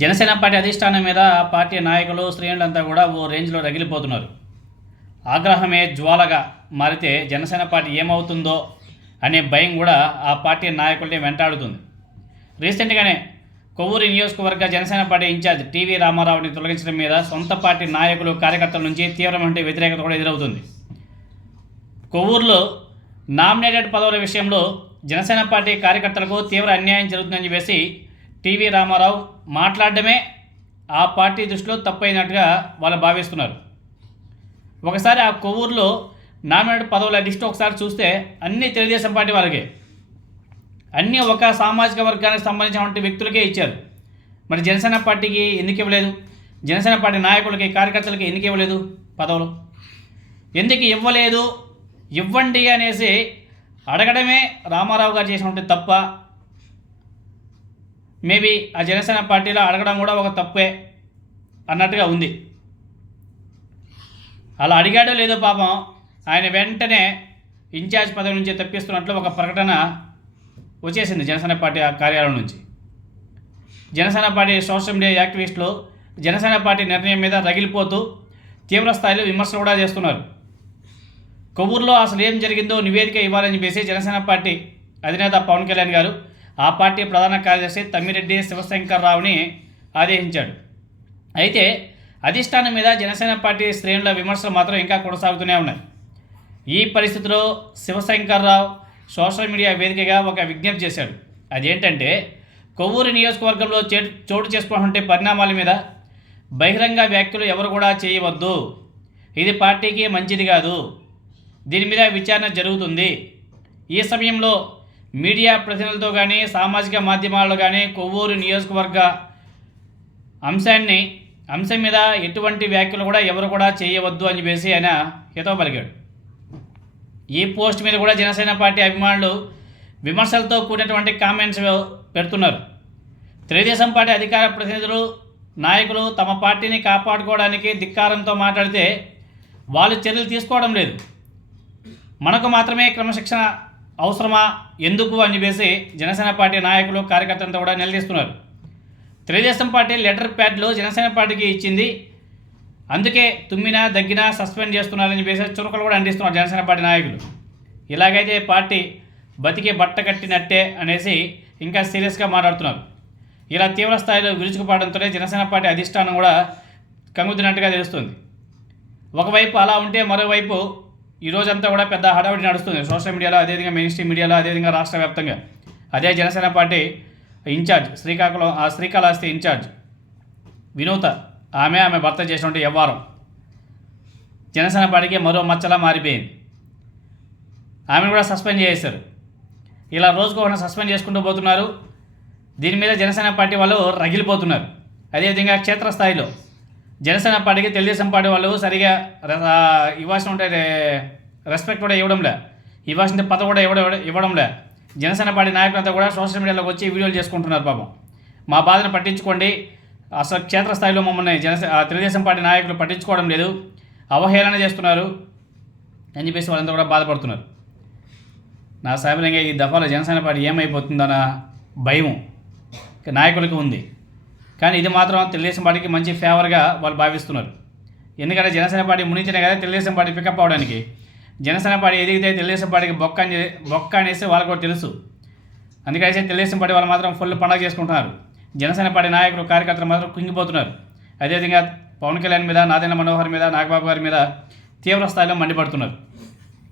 Janasena party అధిష్టానం మీద ఆ పార్టీ నాయకులు శ్రేణులంతా కూడా ఓ రేంజ్లో రగిలిపోతున్నారు. ఆగ్రహమే జ్వాలగా మారితే జనసేన పార్టీ ఏమవుతుందో అనే భయం కూడా ఆ పార్టీ నాయకుల్ని వెంటాడుతుంది. రీసెంట్గానే కొవ్వూరు నియోజకవర్గ జనసేన పార్టీ ఇన్ఛార్జ్ టీవీ రామారావుని తొలగించడం మీద సొంత పార్టీ నాయకులు కార్యకర్తల నుంచి తీవ్రమైన వ్యతిరేకత కూడా ఎదురవుతుంది. కొవ్వూరులో నామినేటెడ్ పదవుల విషయంలో జనసేన పార్టీ కార్యకర్తలకు తీవ్ర అన్యాయం జరుగుతుందని చెప్పేసి టీవీ రామారావు మాట్లాడడమే ఆ పార్టీ దృష్టిలో తప్పైనట్టుగా వాళ్ళు భావిస్తున్నారు. ఒకసారి ఆ కొవ్వూరులో నామినేట్ పదవుల లిస్ట్ ఒకసారి చూస్తే అన్ని తెలుగుదేశం పార్టీ వాళ్ళకే. అన్నీ ఒక సామాజిక వర్గానికి సంబంధించినటువంటి వ్యక్తులకే ఇచ్చారు. మరి జనసేన పార్టీకి ఎందుకు ఇవ్వలేదు? జనసేన పార్టీ నాయకులకి కార్యకర్తలకి ఎందుకు ఇవ్వలేదు పదవులు? ఎందుకు ఇవ్వలేదు? ఇవ్వండి అనేసి అడగడమే రామారావు గారు చేసినటువంటి తప్ప మేబీ ఆ జనసేన పార్టీలో అడగడం కూడా ఒక తప్పే అన్నట్టుగా ఉంది. అలా అడిగాడో లేదో పాపం ఆయన వెంటనే ఇన్ఛార్జ్ పదవి నుంచి తప్పిస్తున్నట్లు ఒక ప్రకటన వచ్చేసింది జనసేన పార్టీ ఆ కార్యాలయం నుంచి. జనసేన పార్టీ సోషల్ మీడియా యాక్టివిస్టులు జనసేన పార్టీ నిర్ణయం మీద రగిలిపోతూ తీవ్ర స్థాయిలో విమర్శలు కూడా చేస్తున్నారు. కొవ్వూరులో అసలు ఏం జరిగిందో నివేదిక ఇవ్వాలని చెప్పేసి జనసేన పార్టీ అధినేత పవన్ కళ్యాణ్ గారు ఆ పార్టీ ప్రధాన కార్యదర్శి తమ్మిరెడ్డి శివశంకర్రావుని ఆదేశించాడు. అయితే అధిష్టానం మీద జనసేన పార్టీ శ్రేణుల విమర్శలు మాత్రం ఇంకా కొనసాగుతూనే ఉన్నాయి. ఈ పరిస్థితిలో శివశంకర్రావు సోషల్ మీడియా వేదికగా ఒక విజ్ఞప్తి చేశాడు. అదేంటంటే కొవ్వూరు నియోజకవర్గంలో చే చోటు చేసుకున్నటువంటి పరిణామాల మీద బహిరంగ వ్యాఖ్యలు ఎవరు కూడా చేయవద్దు. ఇది పార్టీకి మంచిది కాదు. దీని మీద విచారణ జరుగుతుంది. ఈ సమయంలో మీడియా ప్రతినిధులతో కానీ సామాజిక మాధ్యమాల్లో కానీ కొవ్వూరు నియోజకవర్గ అంశాన్ని అంశం మీద ఎటువంటి వ్యాఖ్యలు కూడా ఎవరు కూడా చేయవద్దు అని చెప్పేసి ఆయన హితవు పలికాడు. ఈ పోస్ట్ మీద కూడా జనసేన పార్టీ అభిమానులు విమర్శలతో కూడినటువంటి కామెంట్స్ పెడుతున్నారు. తెలుగుదేశం పార్టీ అధికార ప్రతినిధులు నాయకులు తమ పార్టీని కాపాడుకోవడానికి ధిక్కారంతో మాట్లాడితే వాళ్ళు చర్యలు తీసుకోవడం లేదు. మనకు మాత్రమే క్రమశిక్షణ అవసరమా? ఎందుకు అని చెప్పేసి జనసేన పార్టీ నాయకులు కార్యకర్తలంతా కూడా నిలదీస్తున్నారు. తెలుగుదేశం పార్టీ లెటర్ ప్యాడ్లో జనసేన పార్టీకి ఇచ్చింది. అందుకే తుమ్మినా దగ్గినా సస్పెండ్ చేస్తున్నారని చెప్పేసి చురుకలు కూడా అందిస్తున్నారు జనసేన పార్టీ నాయకులు. ఇలాగైతే పార్టీ బతికి బట్ట కట్టినట్టే అనేసి ఇంకా సీరియస్గా మాట్లాడుతున్నారు. ఇలా తీవ్ర స్థాయిలో విరుచుకుపడడంతోనే జనసేన పార్టీ అధిష్టానం కూడా కంగుతున్నట్టుగా తెలుస్తుంది. ఒకవైపు అలా ఉంటే మరోవైపు ఈ రోజంతా కూడా పెద్ద హడావిడి నడుస్తుంది. సోషల్ మీడియాలో అదేవిధంగా మెయిన్ స్ట్రీమ్ మీడియాలో అదేవిధంగా రాష్ట్ర వ్యాప్తంగా. అదే జనసేన పార్టీ ఇన్ఛార్జ్ శ్రీకాకుళం ఆ శ్రీకాళహస్తి ఇన్ఛార్జ్ వినూత. ఆమె ఆమె భర్త చేసినటువంటి వ్యవహారం. జనసేన పార్టీకి మరో మచ్చలా మారిపోయింది. ఆమెను కూడా సస్పెండ్ చేశారు. ఇలా రోజుకు ఒకరిని సస్పెండ్ చేసుకుంటూ పోతున్నారు. దీని మీద జనసేన పార్టీ వాళ్ళు రగిలిపోతున్నారు. అదేవిధంగా క్షేత్రస్థాయిలో జనసేన పార్టీకి తెలుగుదేశం పార్టీ వాళ్ళు సరిగా ఇవ్వాల్సిన ఉంటే రెస్పెక్ట్ కూడా ఇవ్వడంలే. ఇవ్వాల్సిన పద కూడా ఇవ్వడం ఇవ్వడంలే. జనసేన పార్టీ నాయకులంతా కూడా సోషల్ మీడియాలోకి వచ్చి వీడియోలు చేసుకుంటున్నారు పాపం. మా బాధను పట్టించుకోండి. అసలు క్షేత్రస్థాయిలో మమ్మల్ని జనసే తెలుగుదేశం పార్టీ నాయకులు పట్టించుకోవడం లేదు. అవహేళన చేస్తున్నారు. అని చెప్పేసి వాళ్ళంతా కూడా బాధపడుతున్నారు. నా సామాన్యంగా ఈ దఫాలో జనసేన పార్టీ ఏమైపోతుందన్న భయం నాయకులకు ఉంది. కానీ ఇది మాత్రం తెలుగుదేశం పార్టీకి మంచి ఫేవర్గా వాళ్ళు భావిస్తున్నారు. ఎందుకంటే జనసేన పార్టీ మునించిన కదా తెలుగుదేశం పార్టీ పికప్ అవడానికి. జనసేన పార్టీ ఎదిగితే తెలుగుదేశం పార్టీకి బొక్క అని బొక్క అనేసి వాళ్ళకు కూడా తెలుసు. అందుకనేసి తెలుగుదేశం పార్టీ వాళ్ళు మాత్రం ఫుల్ పండగ చేసుకుంటున్నారు. జనసేన పార్టీ నాయకులు కార్యకర్తలు మాత్రం కుంగిపోతున్నారు. అదేవిధంగా పవన్ కళ్యాణ్ మీద నాదెండ్ల మనోహర్ మీద నాగబాబు గారి మీద తీవ్ర స్థాయిలో మండిపడుతున్నారు.